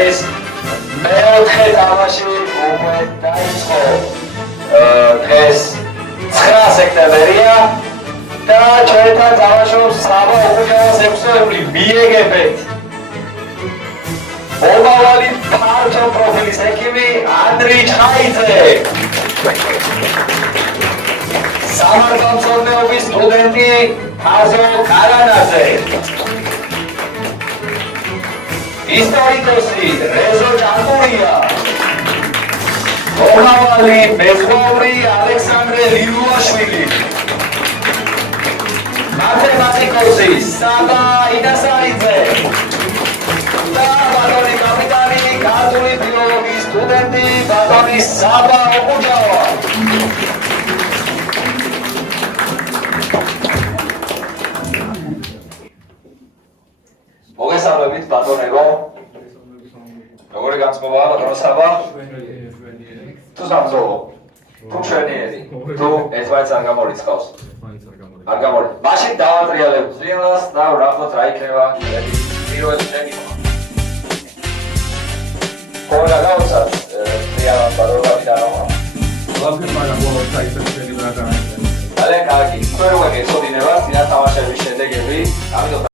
სეზონის მეოთხე თამაში უკვე დაიწყო. დღეს 9 სექტემბერია და ჩვენთან თამაშობს საბა უგუჯავას 6-ეული მიეგებეთ. მომავალი ფართო პროფილის ექიმი ანდრი ჩხაიძე. სამართალმცოდნეობის სტუდენტი ხაზო კარანაძე. ისტორიკოსი რეზო ჭანტურია. მომავალი მეზღვაური ალექსანდრე ლიულაშვილი. მათემატიკოსი საბა ინასარიძე. და ბატონი კაპიტანი ქართული ფილოლოგიის სტუდენტი ბატონი საბა უგუჯავა. მოგესალმებით ბატონებო. როგორი განწყობაა ბატონო საბა? თუ სამზოლო. თუ ჩვენიერი. თუ ერთმანეთს არ გამორიცხავს. არ გამორიცხავს. მაშინ დავატრიალებთ ძილას და ვნახოთ რა იქნება პირველი შემიგო. Hola, Gausa. Se llama Parola Vidaloma. Welcome, my lord. Thanks for being here. Vale, aquí. Pero bueno, eso dinero, si ya estaba a servir de que vi,